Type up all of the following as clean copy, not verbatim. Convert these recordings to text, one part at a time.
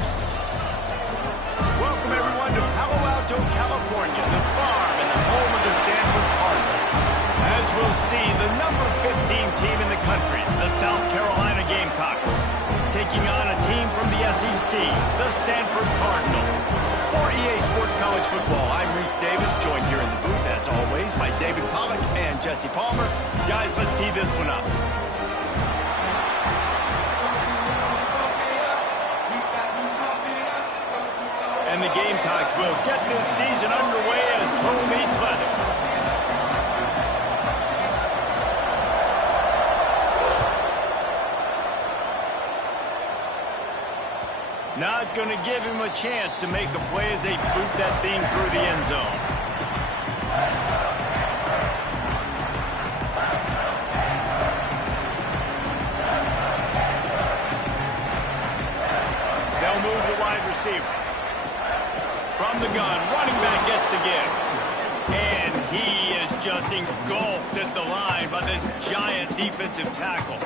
Gamecocks. Welcome, everyone, to Palo Alto, California, the farm and the home of the Stanford Cardinals. As we'll see, the number 15 team in the country, the South Carolina Gamecocks, taking on a team from the SEC, the Stanford Cardinals. For EA Sports College Football, I'm Reese Davis, joined here in the booth, as always, by David Pollack and Jesse Palmer. Guys, let's tee this one up. And the Gamecocks will get this season underway as toe meets leather. Not going to give him a chance to make a play as they boot that thing through the end zone. They'll move the wide receiver. From the gun, running back gets the give. And he is just engulfed at the line by this giant defensive tackle.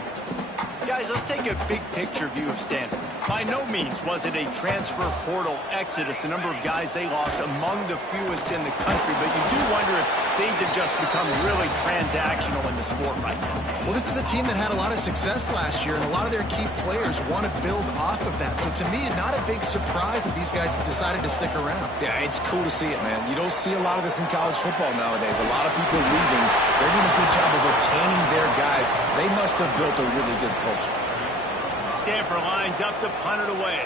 Guys, let's take a big picture view of Stanford. By no means was it a transfer portal exodus, the number of guys they lost among the fewest in the country, but you do wonder if things have just become really transactional in the sport right now. Well, this is a team that had a lot of success last year, and a lot of their key players want to build off of that. So to me, not a big surprise that these guys have decided to stick around. Yeah, it's cool to see it, man. You don't see a lot of this in college football nowadays. A lot of people leaving. They're doing a good job of retaining their guys. They must have built a really good culture. Stanford lines up to punt it away.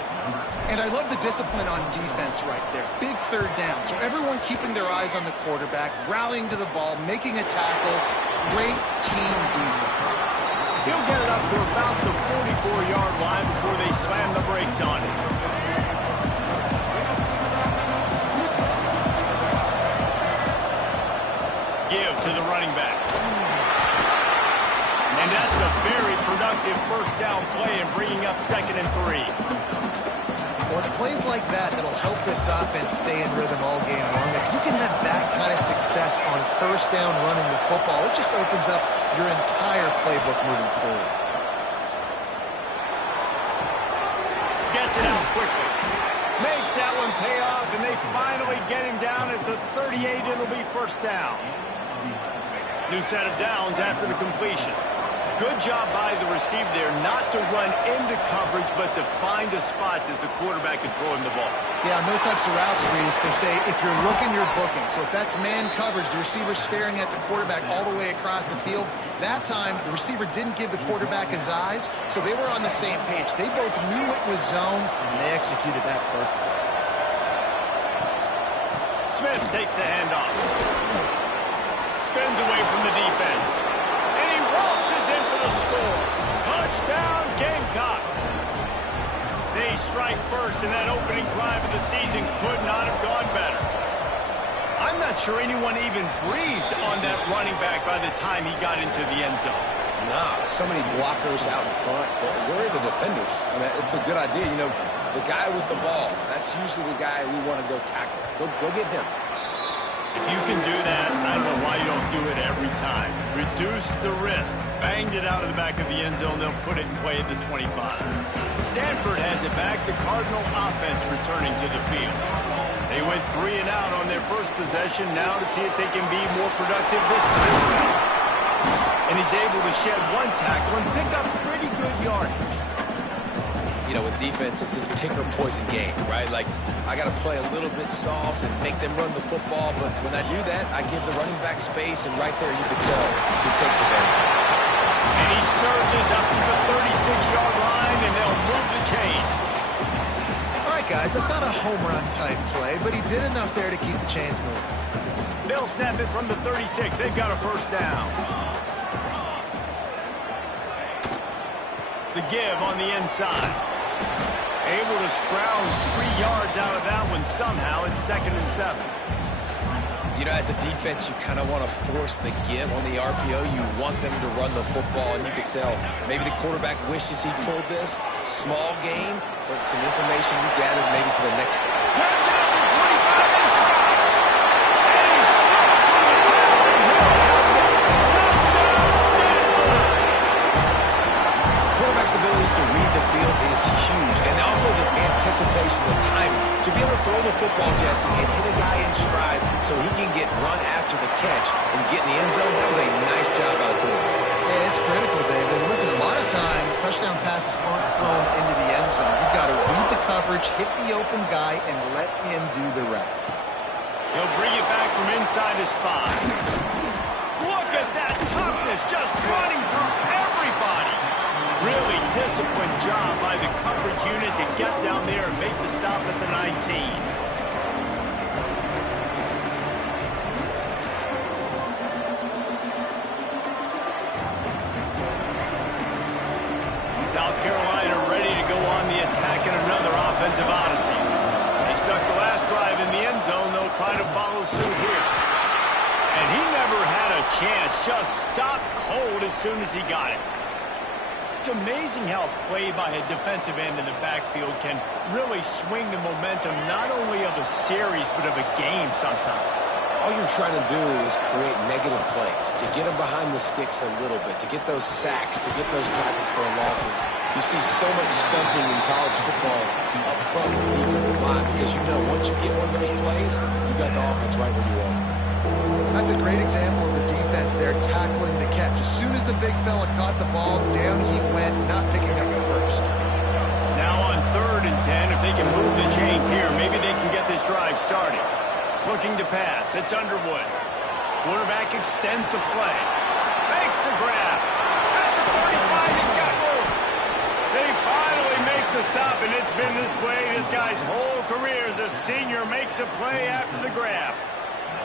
And I love the discipline on defense right there. Big third down. So everyone keeping their eyes on the quarterback, rallying to the ball, making a tackle. Great team defense. He'll get it up to about the 44-yard line before they slam the brakes on it. Give to the running back. And that's a very productive first down play and bringing up 2nd and 3. Well, it's plays like that that'll help this offense stay in rhythm all game long. If you can have that kind of success on first down running the football, it just opens up your entire playbook moving forward. Gets it out quickly. Makes that one pay off, and they finally get him down at the 38. It'll be first down. New set of downs after the completion. Good job by the receiver there not to run into coverage, but to find a spot that the quarterback can throw him the ball. Yeah, on those types of routes, Reese, they say if you're looking, you're booking. So if that's man coverage, the receiver's staring at the quarterback all the way across the field. That time, the receiver didn't give the quarterback his eyes, so they were on the same page. They both knew it was zone, and they executed that perfectly. Smith takes the handoff. Spins away from the defense. And he waltzes in for the score. Touchdown, Gamecocks. They strike first, and that opening drive of the season could not have gone better. I'm not sure anyone even breathed on that running back by the time he got into the end zone. Nah, so many blockers out in front. Where are the defenders? I mean, it's a good idea. You know, the guy with the ball, that's usually the guy we want to go tackle. Go get him. If you can do that, I don't know why you don't do it every time. Reduce the risk. Banged it out of the back of the end zone. They'll put it in play at the 25. Stanford has it back. The Cardinal offense returning to the field. They went 3 and out on their first possession. Now to see if they can be more productive this time around. And he's able to shed one tackle and pick up pretty good yardage. You know, with defense, it's this pick or poison game, right? Like, I got to play a little bit soft and make them run the football, but when I do that, I give the running back space, and right there you can tell he takes advantage. And he surges up to the 36-yard line, and they'll move the chain. All right, guys, that's not a home run type play, but he did enough there to keep the chains moving. They'll snap it from the 36. They've got a first down. The give on the inside. Able to scrounge 3 yards out of that one somehow. It's 2nd and 7. You know, as a defense, you kind of want to force the give on the RPO. You want them to run the football, and you can tell maybe the quarterback wishes he pulled this. Small game, but some information you gathered maybe for the next. Grabs it up to 25-inch drop. And he's shot from the ground, and Hill has it. Touchdown, Stanford! Quarterback flexibility to read the field is huge. And also the anticipation, the timing. To be able to throw the football, Jesse, and hit a guy in stride so he can get run after the catch and get in the end zone, that was a nice job by the quarterback. Yeah, it's critical, David. Listen, a lot of times, touchdown passes aren't thrown into the end zone. You've got to read the coverage, hit the open guy, and let him do the rest. He'll bring it back from inside his 5. Look at that toughness, just running through everybody. Really disciplined job by the coverage unit to get down there and make the stop at the 19. South Carolina ready to go on the attack in another offensive odyssey. They stuck the last drive in the end zone. They'll try to follow suit here. And he never had a chance. Just stopped cold as soon as he got it. It's amazing how play by a defensive end in the backfield can really swing the momentum not only of a series but of a game sometimes. All you're trying to do is create negative plays, to get them behind the sticks a little bit, to get those sacks, to get those tackles for losses. You see so much stunting in college football up front with the defensive line because you know once you get one of those plays, you got the offense right where you want. That's a great example of the defense there tackling the catch. As soon as the big fella caught the ball, down he went, not picking up the first. Now on 3rd and 10, if they can move the chains here, maybe they can get this drive started. Looking to pass. It's Underwood. Quarterback extends the play. Makes the grab. At the 35, he's got room. They finally make the stop, and it's been this way this guy's whole career as a senior makes a play after the grab.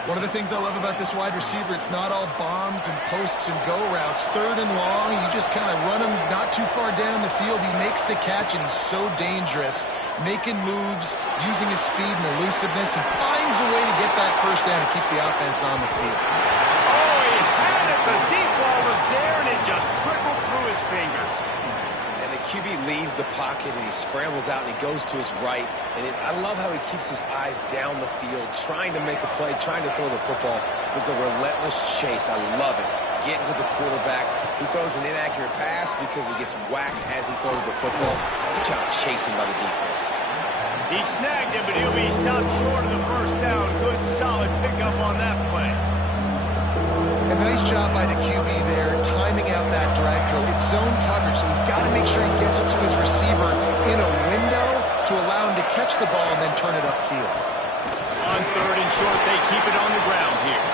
One of the things I love about this wide receiver, it's not all bombs and posts and go routes. 3rd and long, you just kind of run him not too far down the field. He makes the catch, and he's so dangerous, making moves, using his speed and elusiveness. He finds a way to get that first down and keep the offense on the field. Oh, he had it. The deep ball was there, and it just trickled through his fingers. And the QB leaves the pocket, and he scrambles out, and he goes to his right. And I love how he keeps his eyes down the field, trying to make a play, trying to throw the football with the relentless chase. I love it. Getting to the quarterback. He throws an inaccurate pass because he gets whacked as he throws the football. Nice job chasing by the defense. He snagged it, but he'll be stopped short of the first down. Good, solid pickup on that play. A nice job by the QB there, timing out that drag throw. It's zone coverage, so he's got to make sure he gets it to his receiver in a window to allow him to catch the ball and then turn it upfield. On 3rd and short, they keep it on the ground here.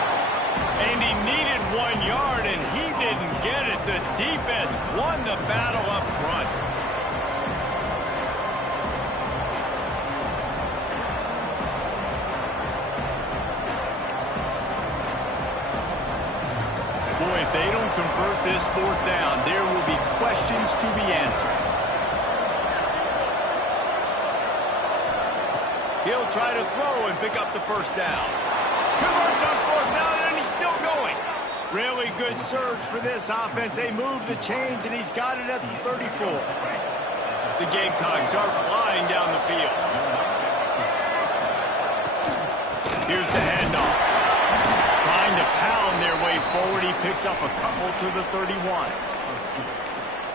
And he needed 1 yard, and he didn't get it. The defense won the battle up front. Boy, if they don't convert this 4th down, there will be questions to be answered. He'll try to throw and pick up the first down. Converts on 4th down, and he's still going. Really good surge for this offense. They move the chains, and he's got it at the 34. The Gamecocks are flying down the field. Here's the handoff. Trying to pound their way forward. He picks up a couple to the 31.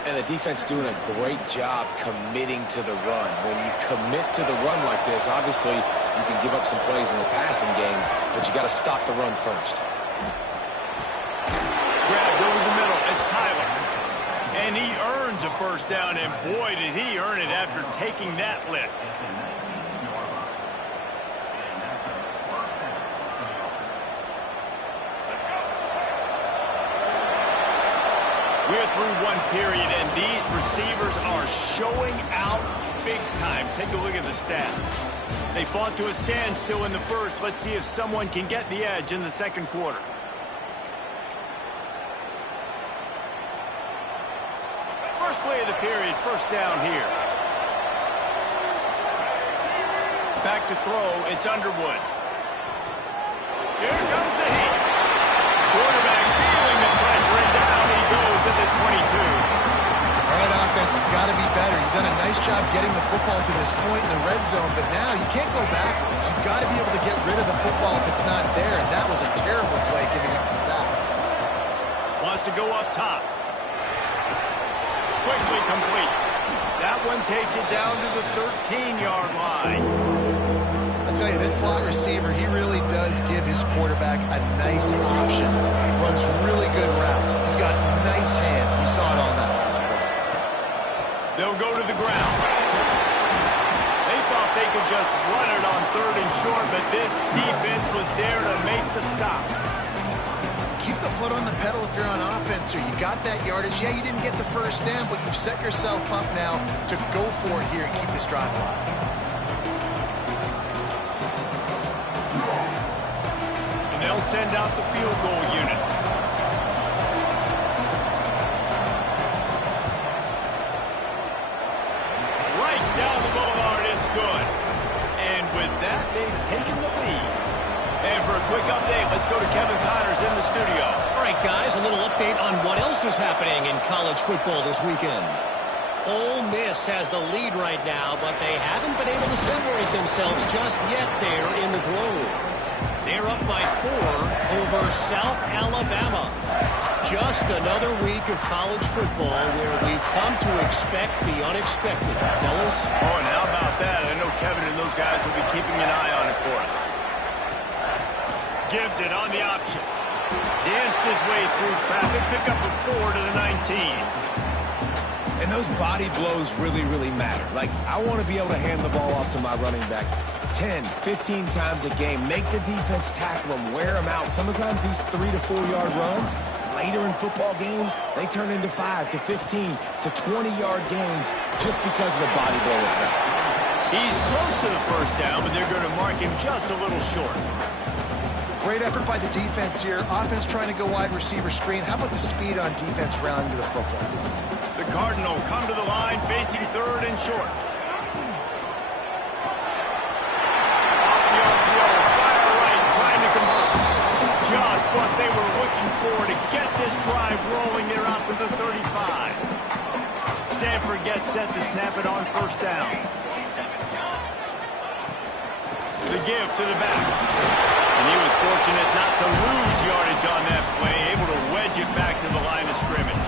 And the defense doing a great job committing to the run. When you commit to the run like this, obviously you can give up some plays in the passing game, but you got to stop the run first. Grabbed over the middle. It's Tyler. And he earns a first down, and boy, did he earn it after taking that lift. We're through one period, and these receivers are showing out big time. Take a look at the stats. They fought to a standstill in the first. Let's see if someone can get the edge in the second quarter. First play of the period, first down here. Back to throw, it's Underwood. Here comes the heat. Quarterback feeling the pressure, and down he goes at the 22. All right, offense has got to be better. You've done a nice job getting the football to this point in the red zone, but now you can't go backwards. You've got to be able to get rid of the football if it's not there, and that was a terrible play giving up the sack. Wants to go up top. quickly complete. That one takes it down to the 13-yard line. I'll tell you, this slot receiver, he really does give his quarterback a nice option. Runs really good routes. He's got nice hands. You saw it on that last play. They'll go to the ground. They thought they could just run it on 3rd and short, but this defense was there to make the stop. Keep the foot on the pedal if you're on offense here. You got that yardage. Yeah, you didn't get the first down, but you've set yourself up now to go for it here and keep this drive alive. And they'll send out the field goal unit. Right down the boulevard, it's good. And with that, they've taken the lead. And for a quick update, let's go to Kevin Connors in the studio. All right, guys, a little update on what else is happening in college football this weekend. Ole Miss has the lead right now, but they haven't been able to separate themselves just yet there in the Grove. They're up by 4 over South Alabama. Just another week of college football where we've come to expect the unexpected. Fellas? Oh, and how about that? I know Kevin and those guys will be keeping an eye on it for us. Gives it on the option. Danced his way through traffic. Pick up a 4 to the 19. And those body blows really, really matter. Like, I want to be able to hand the ball off to my running back 10, 15 times a game. Make the defense tackle them, wear them out. Sometimes these 3 to 4 yard runs, later in football games, they turn into 5 to 15 to 20-yard gains just because of the body blow effect. He's close to the first down, but they're going to mark him just a little short. Great effort by the defense here. Offense trying to go wide receiver screen. How about the speed on defense rounding to the football? The Cardinal come to the line, facing 3rd and short. Off the RPO, fire right, trying to convert. Just what they were looking for to get this drive rolling. They're out to the 35. Stanford gets set to snap it on 1st down. The give to the back. And he was fortunate not to lose yardage on that play, able to wedge it back to the line of scrimmage.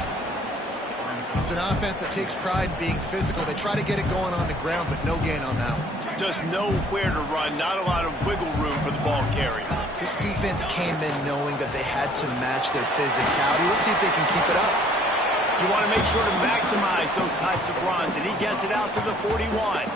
It's an offense that takes pride in being physical. They try to get it going on the ground, but no gain on that one. Just nowhere to run, not a lot of wiggle room for the ball carrier. This defense came in knowing that they had to match their physicality. Let's see if they can keep it up. You want to make sure to maximize those types of runs, and he gets it out to the 41.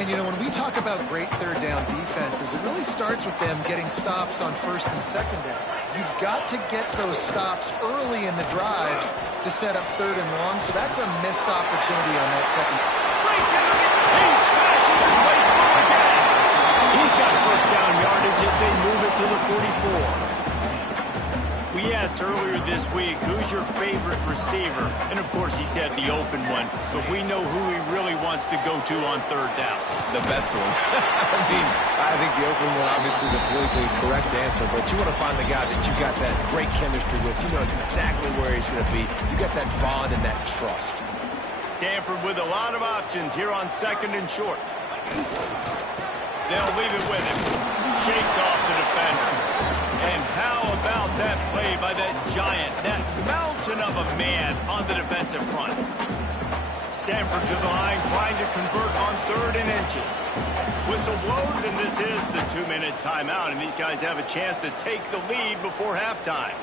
And, you know, when we talk about great 3rd down defenses, it really starts with them getting stops on 1st and 2nd down. You've got to get those stops early in the drives to set up 3rd and long, so that's a missed opportunity on that second. Breaks into the... He smashes his way through again. He's got 1st down yardage as they move it to the 44. We asked earlier this week, who's your favorite receiver? And, of course, he said the open one. But we know who he really wants to go to on 3rd down. The best one. I think the open one, obviously the politically correct answer, but you want to find the guy that you got that great chemistry with. You know exactly where he's going to be. You got that bond and that trust. Stanford with a lot of options here on 2nd and short. They'll leave it with him. Shakes off the defender. And how about that play by that giant, that mountain of a man on the defensive front? Stanford to the line, trying to convert on 3rd and inches. Whistle blows, and this is the 2-minute timeout, and these guys have a chance to take the lead before halftime.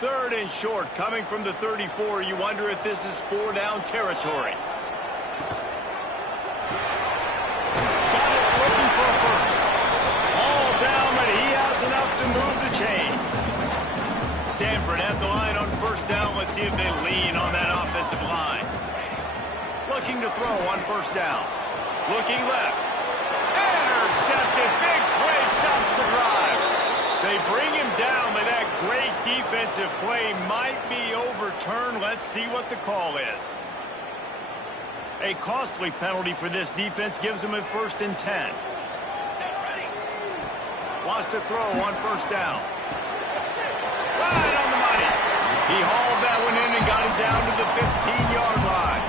3rd and short, coming from the 34. You wonder if this is 4-down territory. Got it, looking for a first. All down, but he has enough to move the chains. Stanford at the line on 1st down. Let's see if they lean on that offensive line. Looking to throw on 1st down. Looking left. Intercepted. Big play stops the drive. They bring him down, but that great defensive play might be overturned. Let's see what the call is. A costly penalty for this defense gives them a 1st and 10. Wants to throw on 1st down. Right on the money. He hauled that one in and got it down to the 15-yard line.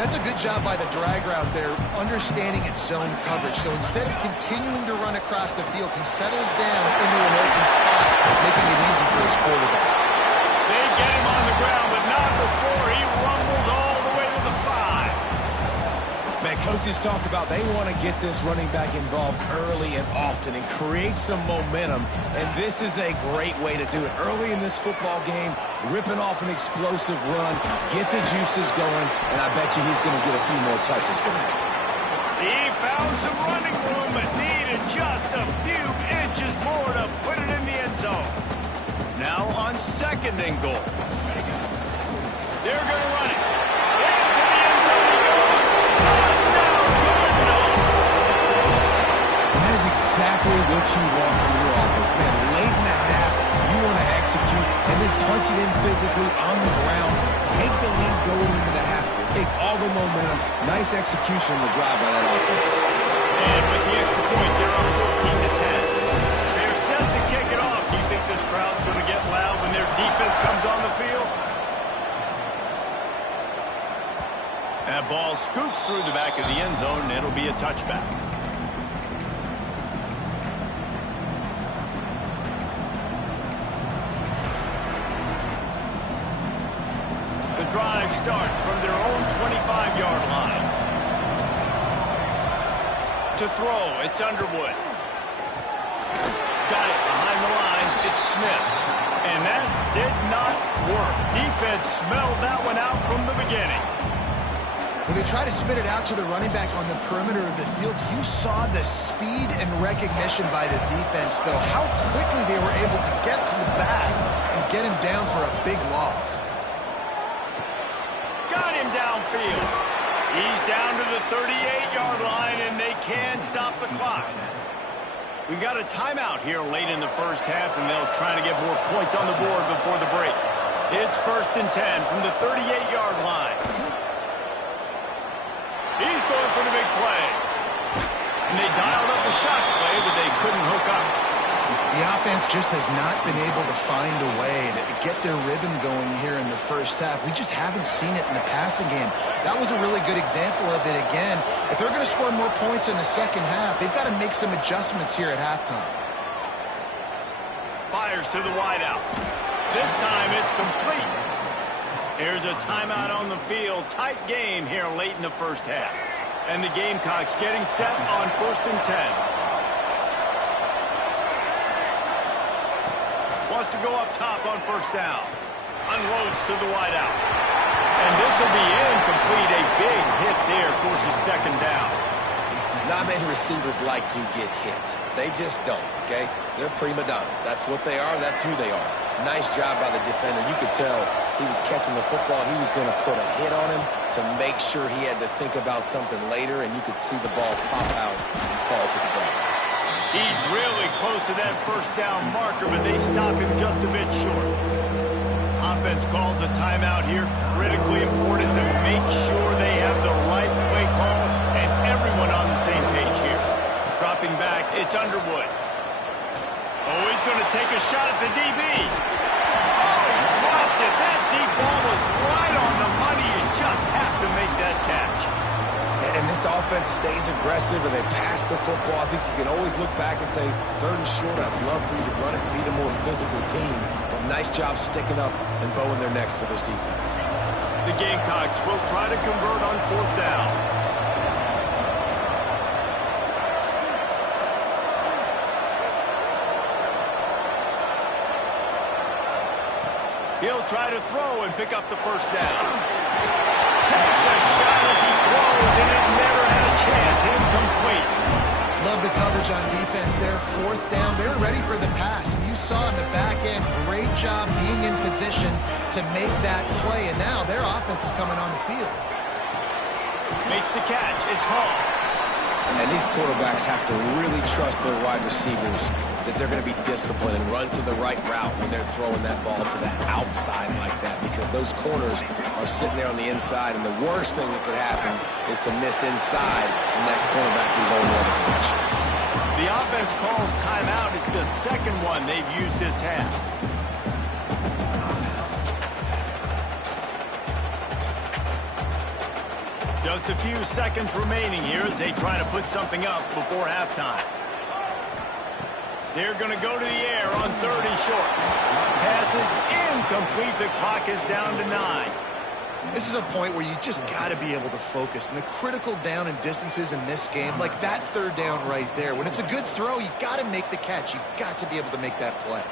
That's a good job by the drag route there, understanding its zone coverage. So instead of continuing to run across the field, he settles down into an open spot, making it easy for his quarterback. They get him on the ground, but not before he rumbles all the way to the 5. Man, coaches talked about they want to get this running back involved early and often and create some momentum, and this is a great way to do it. Early in this football game, ripping off an explosive run, get the juices going, and I bet you he's going to get a few more touches tonight. He found some running room, but needed just a few inches more to put it in the end zone. Now on 2nd and goal. They're going to run it. Into the end zone he goes. Touchdown, Cardinals. And that is exactly what you want from your offense, man. Late in the half, you want to execute and then punch it in physically on the ground. Take the lead going into the half. Take all the momentum. Nice execution on the drive by that offense. And with the extra point, they're up 14-10. They're set to kick it off. Do you think this crowd's going to get loud when their defense comes on the field? That ball scoots through the back of the end zone, and it'll be a touchback. The drive starts from their own 25-yard line. To throw, it's Underwood. Got it behind the line. It's Smith. And that did not work. Defense smelled that one out from the beginning. When they try to spit it out to the running back on the perimeter of the field, you saw the speed and recognition by the defense, though, how quickly they were able to get to the back and get him down for a big loss. Got him downfield. He's down to the 38-yard line, and they can stop the clock. We got a timeout here late in the first half, and they'll try to get more points on the board before the break. It's 1st and 10 from the 38-yard line. He's going for the big play. And they dialed up a shot play, but they couldn't hook up. The offense just has not been able to find a way to get their rhythm going here in the first half. We just haven't seen it in the passing game. That was a really good example of it again. If they're going to score more points in the second half, they've got to make some adjustments here at halftime. Fires to the wideout. This time it's complete. Here's a timeout on the field. Tight game here late in the first half. And the Gamecocks getting set on 1st and 10. Wants to go up top on 1st down. Unloads to the wideout. And this will be incomplete. A big hit there forces 2nd down. Not many receivers like to get hit. They just don't, okay? They're prima donnas. That's what they are. That's who they are. Nice job by the defender. You could tell he was catching the football. He was going to put a hit on him to make sure he had to think about something later, and you could see the ball pop out and fall to the ground. He's really close to that 1st down marker, but they stop him just a bit short. Offense calls a timeout here. Critically important to make sure they have the right play call and everyone on the same page here. Dropping back, it's Underwood. Oh, he's going to take a shot at the DB. Oh, he dropped it. That deep ball was right on the money. You just have to make that catch. And this offense stays aggressive and they pass the football. I think you can always look back and say, 3rd and short, I'd love for you to run it and be the more physical team. But nice job sticking up and bowing their necks for this defense. The Gamecocks will try to convert on 4th down. He'll try to throw and pick up the 1st down. Takes a shot as he throws, and it never had a chance. Incomplete. Love the coverage on defense there. 4th down. They're ready for the pass. And you saw in the back end, great job being in position to make that play. And now their offense is coming on the field. Makes the catch. It's Hall. And these quarterbacks have to really trust their wide receivers that they're going to be disciplined and run to the right route when they're throwing that ball to the outside like that, because those corners are sitting there on the inside, and the worst thing that could happen is to miss inside and that cornerback be going the other direction. The offense calls timeout. It's the 2nd one they've used this half. Just a few seconds remaining here as they try to put something up before halftime. They're going to go to the air on 3rd and short. Pass is incomplete. The clock is down to 9. This is a point where you just got to be able to focus. And the critical down and distances in this game, like that 3rd down right there, when it's a good throw, you got to make the catch. You've got to be able to make that play.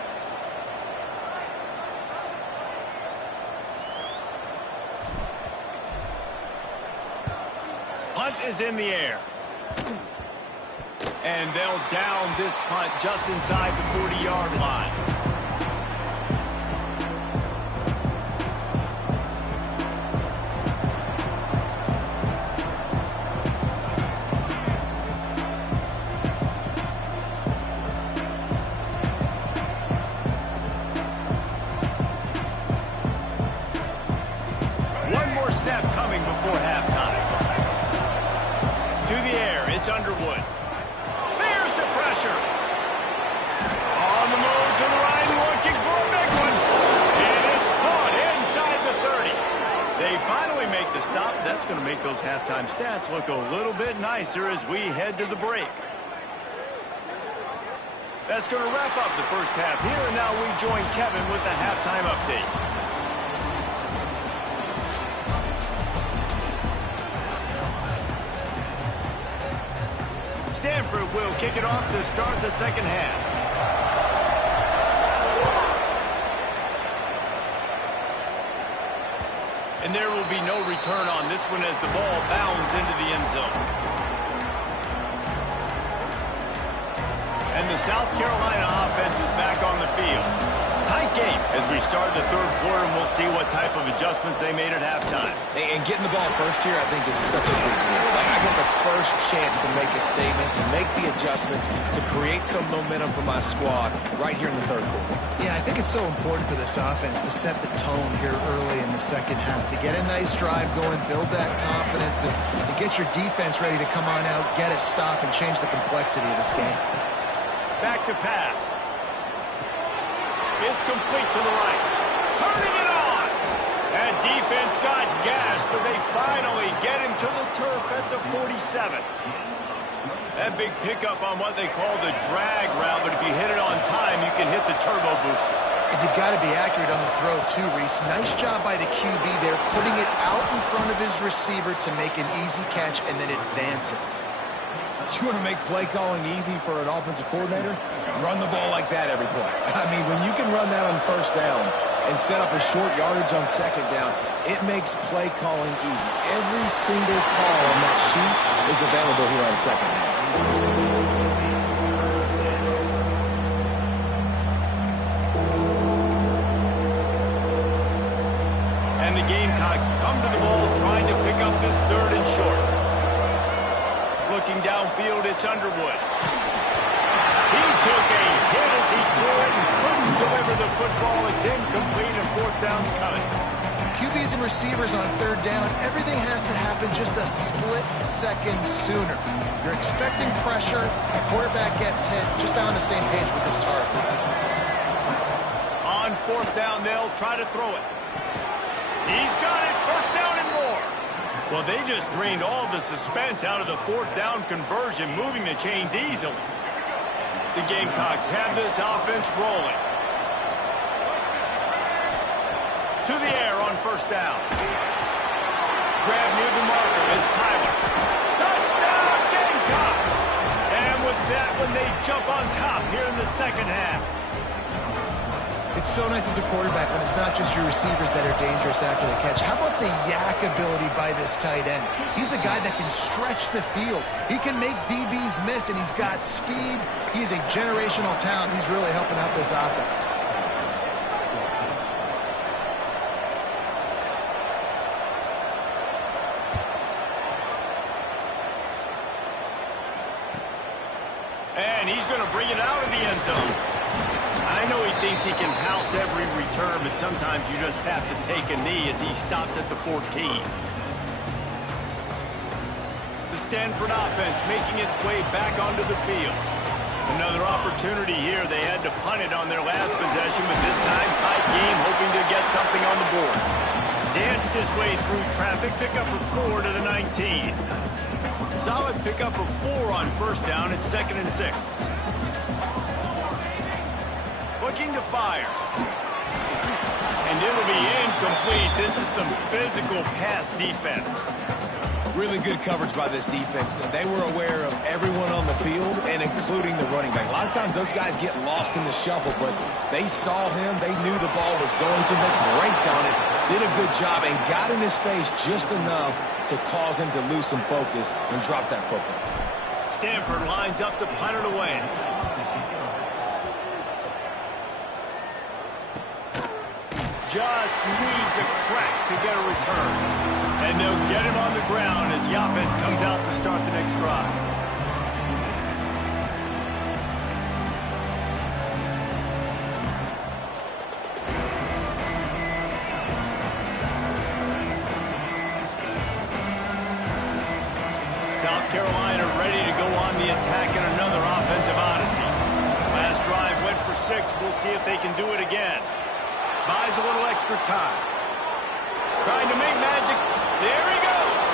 Punt is in the air. And they'll down this punt just inside the 40-yard line. One more snap coming before halftime. To the air, it's Underwood. There's the pressure. On the move to the right, looking for a big one. And it's caught inside the 30. They finally make the stop. That's going to make those halftime stats look a little bit nicer as we head to the break. That's going to wrap up the first half here, and now we join Kevin with the halftime update. Stanford will kick it off to start the second half. And there will be no return on this one as the ball bounds into the end zone. And the South Carolina offense is back on the field. Tight game as we start the 3rd quarter, and we'll see what type of adjustments they made at halftime. And getting the ball first here, I think, is such a big deal. Like, I get the first chance to make a statement, to make the adjustments, to create some momentum for my squad right here in the 3rd quarter. Yeah, I think it's so important for this offense to set the tone here early in the second half, to get a nice drive going, build that confidence, and get your defense ready to come on out, get a stop, and change the complexity of this game. Back to pass. It's complete to the right. Turning it on. That defense got gas, but they finally get him to the turf at the 47. That big pickup on what they call the drag route, but if you hit it on time, you can hit the turbo boosters. And you've got to be accurate on the throw, too, Reese. Nice job by the QB there, putting it out in front of his receiver to make an easy catch and then advance it. You want to make play calling easy for an offensive coordinator? Run the ball like that every play. I mean, when you can run that on 1st down and set up a short yardage on 2nd down, it makes play calling easy. Every single call on that sheet is available here on 2nd down. And the Gamecocks come to the ball trying to pick up this 3rd and short. Looking downfield, it's Underwood. He took a hit as he threw it and couldn't deliver the football. It's incomplete and 4th down's coming. QBs and receivers on 3rd down, everything has to happen just a split second sooner. You're expecting pressure, the quarterback gets hit, just on the same page with this target. On 4th down, they'll try to throw it. He's got it, 1st down and more. Well, they just drained all the suspense out of the 4th down conversion, moving the chains easily. The Gamecocks have this offense rolling. To the air on 1st down. Grab near the marker, it's Tyler. Touchdown, Gamecocks! And with that one, they jump on top here in the second half. It's so nice as a quarterback when it's not just your receivers that are dangerous after the catch. How about the yak ability by this tight end? He's a guy that can stretch the field. He can make DBs miss, and he's got speed. He's a generational talent. He's really helping out this offense. And he's going to bring it out of the end zone. I know he thinks he can house every return, but sometimes you just have to take a knee as he stopped at the 14. The Stanford offense making its way back onto the field. Another opportunity here. They had to punt it on their last possession, but this time tight game, hoping to get something on the board. Danced his way through traffic, pick up a 4 to the 19. 17. Solid pickup of 4 on first down. It's 2nd and 6. Looking to fire. And it'll be incomplete. This is some physical pass defense. Really good coverage by this defense. They were aware of everyone on the field, and including the running back. A lot of times those guys get lost in the shuffle, but they saw him. They knew the ball was going to. They braked on it, did a good job, and got in his face just enough to cause him to lose some focus and drop that football. Stanford lines up to punt it away. Just needs a crack to get a return. And they'll get him on the ground as the offense comes out to start the next drive. South Carolina ready to go on the attack in another offensive odyssey. Last drive went for 6. We'll see if they can do it again. Buys a little extra time. Trying to make magic. There he goes.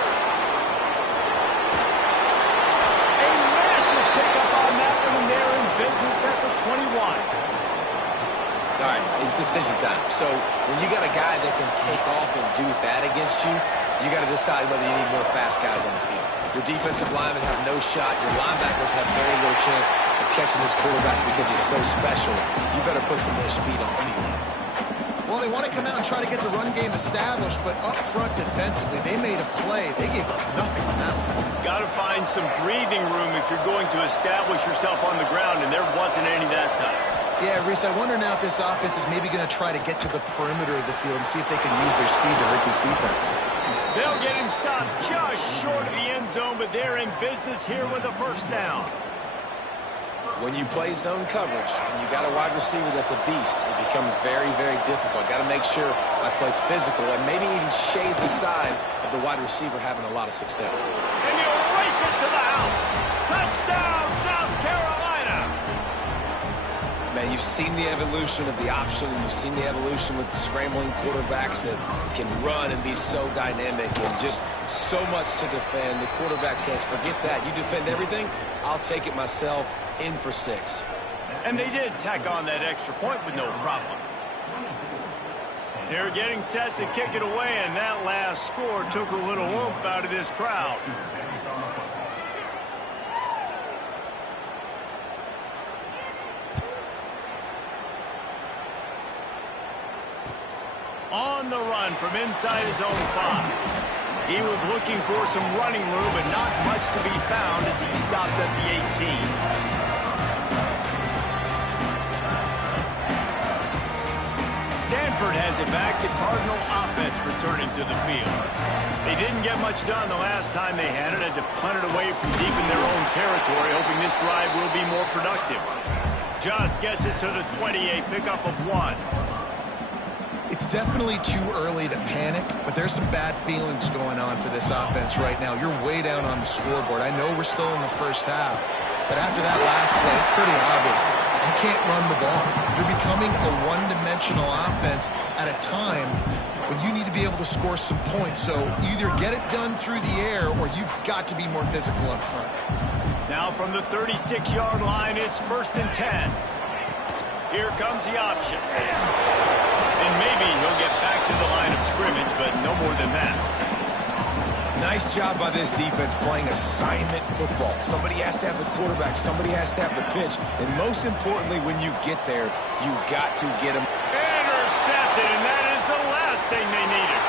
A massive pickup on that one, and they're in business at the 21. All right, it's decision time. So when you got a guy that can take off and do that against you, you got to decide whether you need more fast guys on the field. Your defensive linemen have no shot. Your linebackers have very little chance of catching this quarterback because he's so special. You better put some more speed on the field. Well, they want to come out and try to get the run game established, but up front defensively, they made a play. They gave up nothing on that one. Got to find some breathing room if you're going to establish yourself on the ground, and there wasn't any that time. Yeah, Reese, I wonder now if this offense is maybe going to try to get to the perimeter of the field and see if they can use their speed to hurt this defense. They'll get him stopped just short of the end zone, but they're in business here with a first down. When you play zone coverage and you got a wide receiver that's a beast, it becomes very, very difficult. Got to make sure I play physical and maybe even shade the side of the wide receiver having a lot of success. And he'll race it to the house. Touchdown, South Carolina. Man, you've seen the evolution of the option. You've seen the evolution with scrambling quarterbacks that can run and be so dynamic and just so much to defend. The quarterback says, forget that. You defend everything, I'll take it myself. In for 6. And they did tack on that extra point with no problem. They're getting set to kick it away, and that last score took a little oomph out of this crowd. On the run from inside his own 5. He was looking for some running room, but not much to be found as he stopped at the 18. Stanford has it back. The Cardinal offense returning to the field. They didn't get much done the last time they had it. Had to punt it away from deep in their own territory, hoping this drive will be more productive. Just gets it to the 28, pickup of 1. It's definitely too early to panic, but there's some bad feelings going on for this offense right now. You're way down on the scoreboard. I know we're still in the first half, but after that last play, it's pretty obvious. You can't run the ball. You're becoming a one-dimensional offense at a time when you need to be able to score some points. So either get it done through the air or you've got to be more physical up front. Now from the 36-yard line, it's 1st and 10. Here comes the option. And maybe he'll get back to the line of scrimmage, but no more than that. Nice job by this defense playing assignment football. Somebody has to have the quarterback. Somebody has to have the pitch. And most importantly, when you get there, you got to get him. Intercepted, and that is the last thing they needed.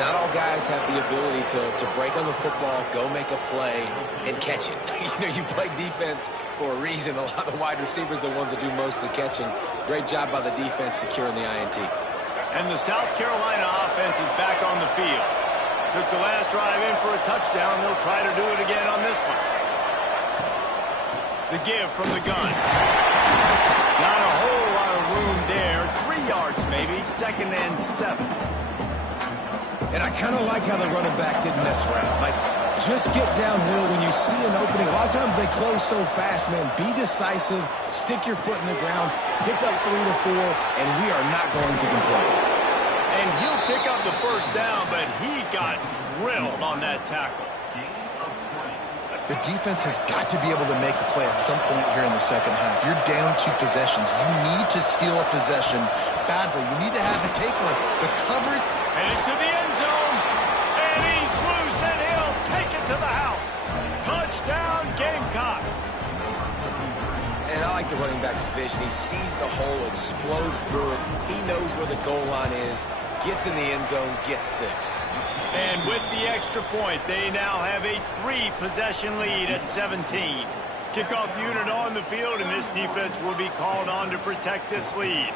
Not all guys have the ability to break on the football, go make a play, and catch it. You play defense for a reason. A lot of the wide receivers are the ones that do most of the catching. Great job by the defense securing the INT. And the South Carolina offense is back on the field. Took the last drive in for a touchdown. They'll try to do it again on this one. The give from the gun. Not a whole lot of room there. 3 yards maybe. 2nd and 7. And I kind of like how the running back didn't mess around. Like, just get downhill when you see an opening. A lot of times they close so fast, man. Be decisive. Stick your foot in the ground. Pick up 3 to 4, and we are not going to complain. And he'll pick up the first down, but he got got drilled on that tackle. The defense has got to be able to make a play at some point here in the second half. You're down 2 possessions. You need to steal a possession badly. You need to have a takeaway. The coverage. Headed to the end zone. And he's loose, and he'll take it to the house. Touchdown, Gamecocks. And I like the running back's vision. He sees the hole, explodes through it. He knows where the goal line is, gets in the end zone, gets 6. And with the extra point, they now have a 3-possession lead at 17. Kickoff unit on the field, and this defense will be called on to protect this lead.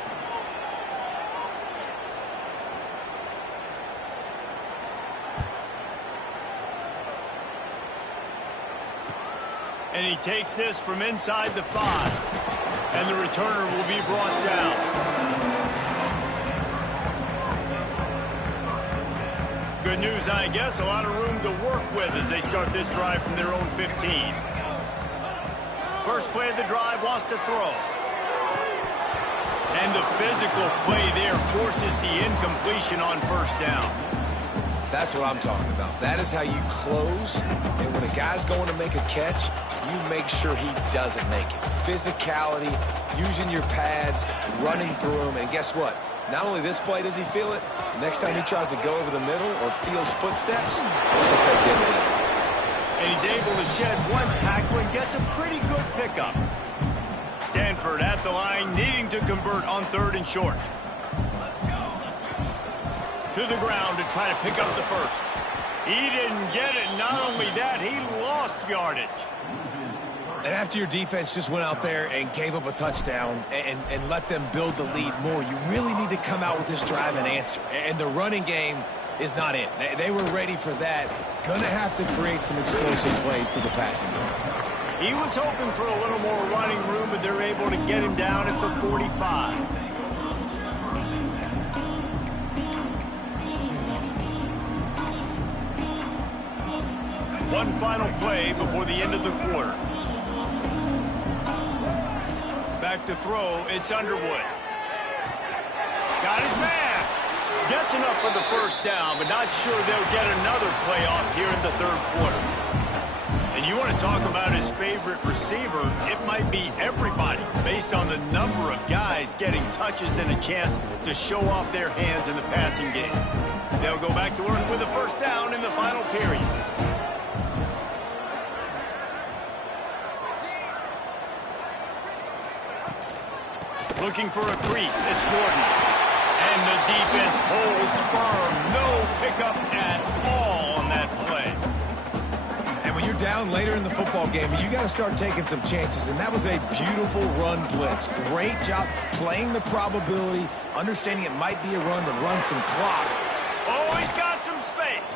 And he takes this from inside the 5. And the returner will be brought down. Good news, I guess. A lot of room to work with as they start this drive from their own 15. First play of the drive, wants to throw. And the physical play there forces the incompletion on first down. That's what I'm talking about. That is how you close. And when a guy's going to make a catch, you make sure he doesn't make it. Physicality, using your pads, running through them. And guess what? Not only this play does he feel it, next time he tries to go over the middle or feels footsteps, this will pay dividends. And he's able to shed 1 tackle and gets a pretty good pickup. Stanford at the line, needing to convert on 3rd and short. To the ground to try to pick up the first. He didn't get it. Not only that, he lost yardage. And after your defense just went out there and gave up a touchdown and let them build the lead more, you really need to come out with this drive and answer. And the running game is not it. They were ready for that. Gonna have to create some explosive plays to the passing game. He was hoping for a little more running room, but they're able to get him down at the 45. One final play before the end of the quarter. Back to throw, it's Underwood. Got his man. Gets enough for the first down, but not sure they'll get another playoff here in the 3rd quarter. And you want to talk about his favorite receiver, it might be everybody, based on the number of guys getting touches and a chance to show off their hands in the passing game. They'll go back to work with a first down in the final period. Looking for a crease, it's Gordon. And the defense holds firm. No pickup at all on that play. And when you're down later in the football game, you got to start taking some chances. And that was a beautiful run blitz. Great job playing the probability, understanding it might be a run to run some clock. Oh, he's got some space.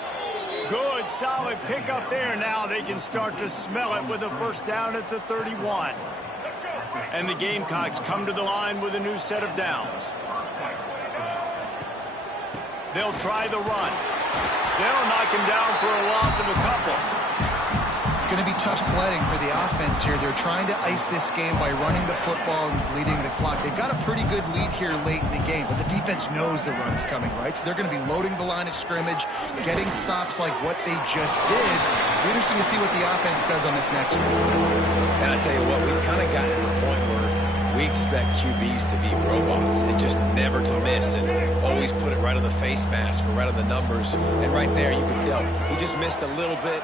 Good, solid pickup there. Now they can start to smell it with a first down at the 31. And the Gamecocks come to the line with a new set of downs. They'll try the run. They'll knock him down for a loss of a couple. It's going to be tough sledding for the offense here. They're trying to ice this game by running the football and bleeding the clock. They've got a pretty good lead here late in the game, but the defense knows the run's coming, right? So they're going to be loading the line of scrimmage, getting stops like what they just did. It'll be interesting to see what the offense does on this next one. And I tell you what, we've kind of gotten to the point where we expect QBs to be robots and just never to miss and always put it right on the face mask or right on the numbers. And right there, you can tell he just missed a little bit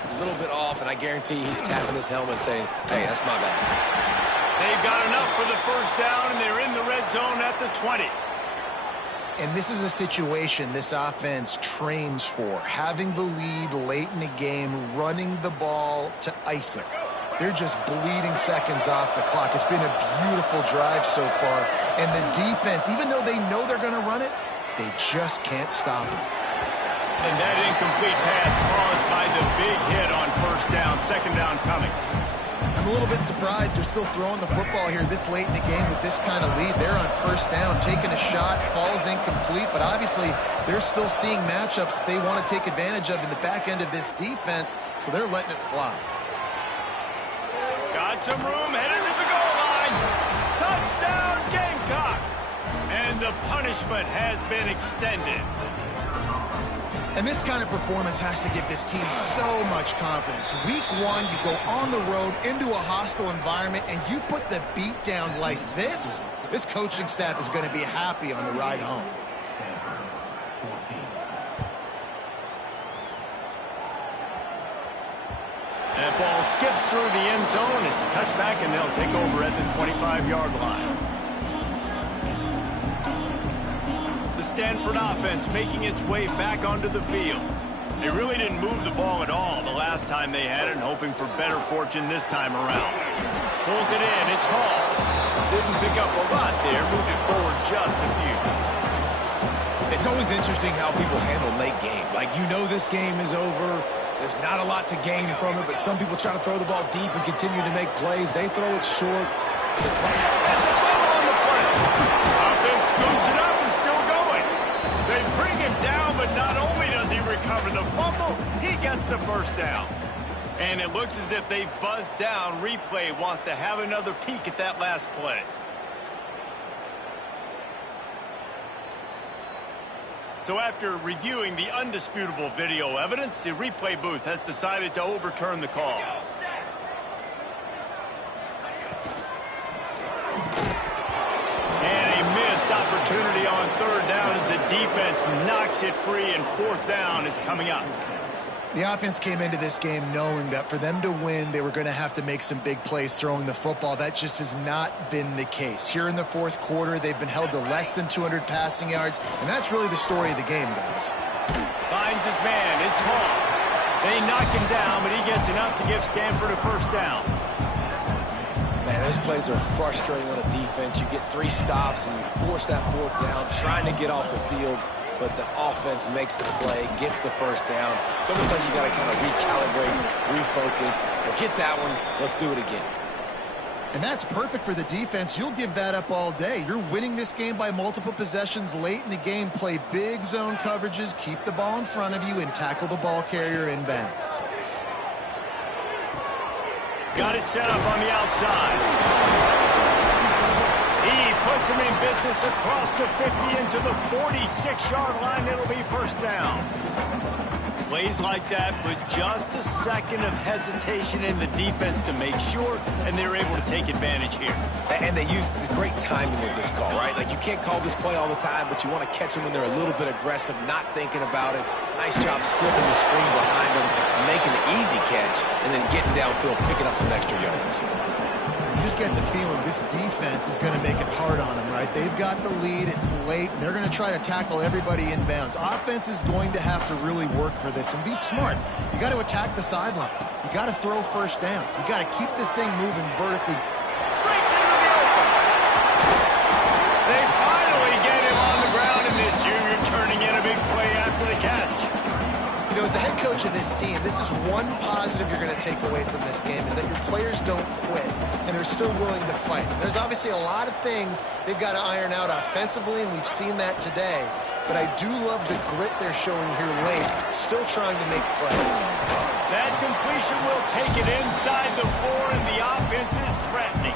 off, and I guarantee he's tapping his helmet saying, hey, that's my bad. They've got enough for the first down, and they're in the red zone at the 20. And this is a situation this offense trains for, having the lead late in the game, running the ball to ice it. They're just bleeding seconds off the clock. It's been a beautiful drive so far. And the defense, even though they know they're going to run it, they just can't stop it. And that incomplete pass caused by the big hit on first down. Second down coming. I'm a little bit surprised they're still throwing the football here this late in the game with this kind of lead. They're on first down, taking a shot, falls incomplete, but obviously they're still seeing matchups that they want to take advantage of in the back end of this defense, so they're letting it fly. Got some room, headed to the goal line. Touchdown, Gamecocks. And the punishment has been extended. And this kind of performance has to give this team so much confidence. Week 1, you go on the road into a hostile environment, and you put the beat down like this. This coaching staff is going to be happy on the ride home. That ball skips through the end zone. It's a touchback, and they'll take over at the 25-yard line. The Stanford offense making its way back onto the field. They really didn't move the ball at all the last time they had it, and hoping for better fortune this time around. Pulls it in. It's Hall. Didn't pick up a lot there. Moved it forward just a few. It's always interesting how people handle late game. Like, you know this game is over. There's not a lot to gain from it, but some people try to throw the ball deep and continue to make plays. They throw it short. That's a fumble on the play. Offense scoops it up and still going. They bring him down, but not only does he recover the fumble, he gets the first down. And it looks as if they've buzzed down. Replay wants to have another peek at that last play. So after reviewing the undisputable video evidence, the replay booth has decided to overturn the call. And a missed opportunity on third down as the defense knocks it free, and fourth down is coming up. The offense came into this game knowing that for them to win, they were going to have to make some big plays throwing the football. That just has not been the case. Here in the fourth quarter, they've been held to less than 200 passing yards, and that's really the story of the game, guys. Finds his man. It's Hall. They knock him down, but he gets enough to give Stanford a first down. Man, those plays are frustrating on a defense. You get 3 stops, and you force that fourth down, trying to get off the field. But the offense makes the play, gets the first down. It's almost like you got to kind of recalibrate, refocus. Forget that one. Let's do it again. And that's perfect for the defense. You'll give that up all day. You're winning this game by multiple possessions late in the game. Play big zone coverages, keep the ball in front of you, and tackle the ball carrier inbounds. Got it set up on the outside. He puts him in business across the 50 into the 46-yard line. It'll be first down. Plays like that with just a second of hesitation in the defense to make sure, and they're able to take advantage here. And they use the great timing with this call, right? Like, you can't call this play all the time, but you want to catch them when they're a little bit aggressive, not thinking about it. Nice job slipping the screen behind them, making the easy catch, and then getting downfield, picking up some extra yards. You just get the feeling this defense is going to make it hard on them, right? They've got the lead. It's late. And they're going to try to tackle everybody inbounds. Offense is going to have to really work for this and be smart. You got to attack the sidelines. You got to throw first downs. You got to keep this thing moving vertically. Breaks into the open. They finally get him on the ground, and this junior turning in a big play after the catch. You know, as the head coach of this team, this is one positive you're going to take away from this game, is that your players don't quit, and they're still willing to fight. There's obviously a lot of things they've got to iron out offensively, and we've seen that today. But I do love the grit they're showing here late, still trying to make plays. That completion will take it inside the 4, and the offense is threatening.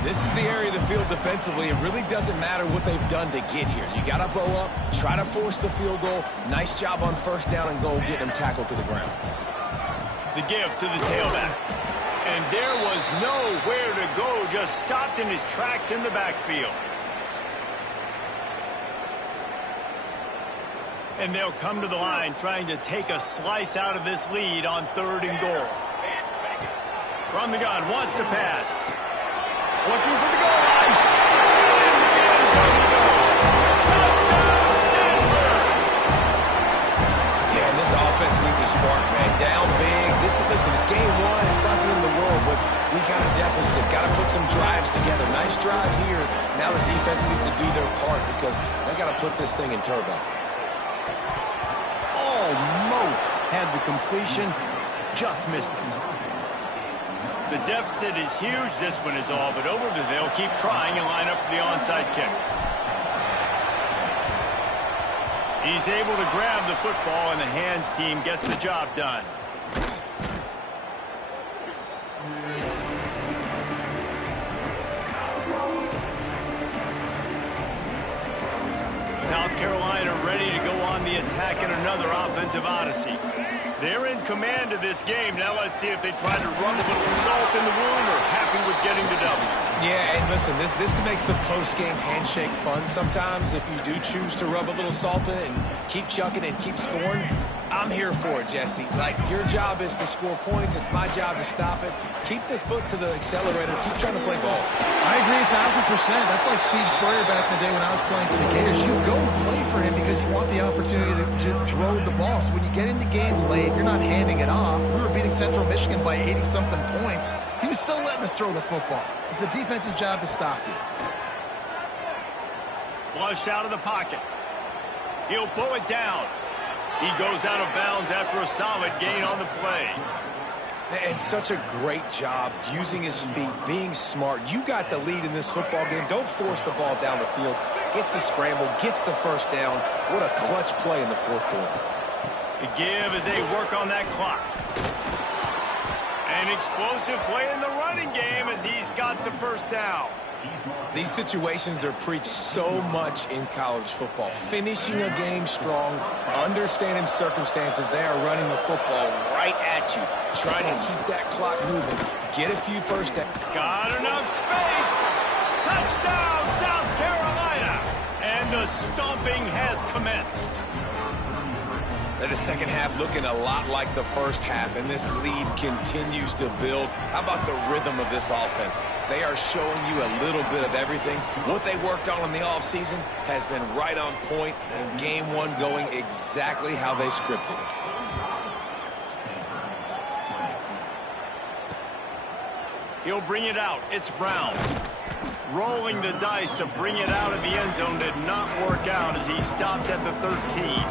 This is the area of the field defensively. It really doesn't matter what they've done to get here. You got to bow up, try to force the field goal. Nice job on first down and goal, getting them tackled to the ground. The give to the tailback. And there was nowhere to go, just stopped in his tracks in the backfield. And they'll come to the line trying to take a slice out of this lead on 3rd and goal. From the gun, wants to pass. Looking for the goal line. Into the end zone he goes. Touchdown, Stanford! Yeah, and this offense needs a spark, man. Down big. Listen, it's game 1. It's not the end of the world, but we got a deficit. Got to put some drives together. Nice drive here. Now the defense needs to do their part because they got to put this thing in turbo. Almost had the completion, just missed it. The deficit is huge. This one is all but over, but they'll keep trying and line up for the onside kick. He's able to grab the football, and the hands team gets the job done. South Carolina ready to go on the attack in an another offensive odyssey. They're in command of this game. Now let's see if they try to rub a little salt in the wound or happy with getting the W. Yeah, and listen, this makes the post-game handshake fun sometimes. If you do choose to rub a little salt in it and keep chucking and keep scoring, I'm here for it, Jesse. Like, your job is to score points. It's my job to stop it. Keep the foot to the accelerator. Keep trying to play ball. I agree 1,000%. That's like Steve Spurrier back in the day when I was playing for the Gators. You go and play for him because you want the opportunity to throw the ball. So when you get in the game late, you're not handing it off. We were beating Central Michigan by 80-something points. He was still letting us throw the football. It's the defense's job to stop you. Flushed out of the pocket. He'll pull it down. He goes out of bounds after a solid gain on the play. And such a great job using his feet, being smart. You got the lead in this football game. Don't force the ball down the field. Gets the scramble, gets the first down. What a clutch play in the fourth quarter. The give as they work on that clock. An explosive play in the running game as he's got the first down. These situations are preached so much in college football. Finishing a game strong, understanding circumstances. They are running the football right at you, trying to keep that clock moving. Get a few first downs. Got enough space. Touchdown, South Carolina. And the stomping has commenced. The second half looking a lot like the first half, and this lead continues to build. How about the rhythm of this offense? They are showing you a little bit of everything. What they worked on in the offseason has been right on point, and game one going exactly how they scripted it. He'll bring it out. It's Brown. Rolling the dice to bring it out of the end zone did not work out as he stopped at the 13.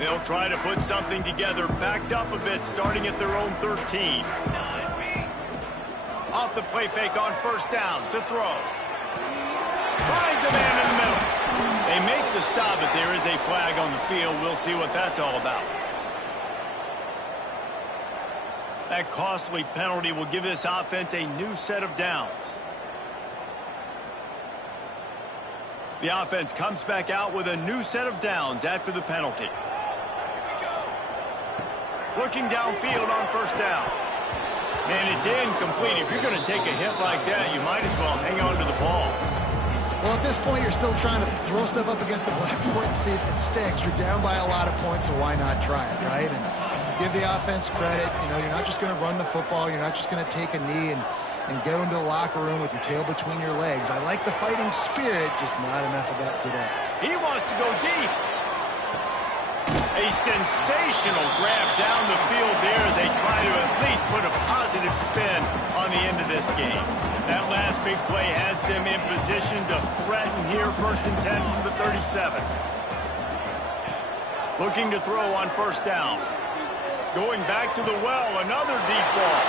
They'll try to put something together, backed up a bit, starting at their own 13. Off the play fake on first down to throw. Finds a man in the middle. They make the stop, but there is a flag on the field. We'll see what that's all about. That costly penalty will give this offense a new set of downs. The offense comes back out with a new set of downs after the penalty. Looking downfield on first down. And it's incomplete. If you're going to take a hit like that, you might as well hang on to the ball. Well, at this point, you're still trying to throw stuff up against the blackboard and see if it sticks. You're down by a lot of points, so why not try it, right? And give the offense credit. You know, you're not just going to run the football. You're not just going to take a knee and go into the locker room with your tail between your legs. I like the fighting spirit, just not enough of that today. He wants to go deep. A sensational grab down the field there as they try to at least put a positive spin on the end of this game. That last big play has them in position to threaten here, 1st and 10 from the 37. Looking to throw on first down. Going back to the well, another deep ball.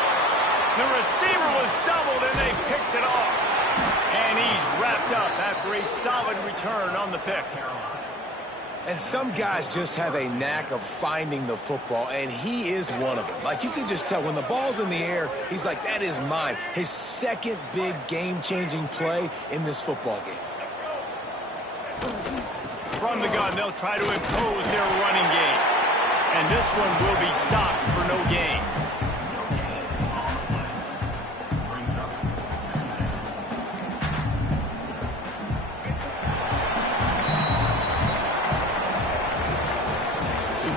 The receiver was doubled and they picked it off. And he's wrapped up after a solid return on the pick. And some guys just have a knack of finding the football, and he is one of them. Like, you can just tell when the ball's in the air, he's like, that is mine. His second big game-changing play in this football game. From the gun, they'll try to impose their running game. And this one will be stopped for no gain.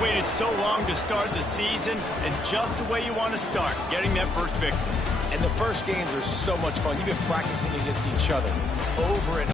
Waited so long to start the season, and just the way you want to start, getting that first victory. And the first games are so much fun. You've been practicing against each other over and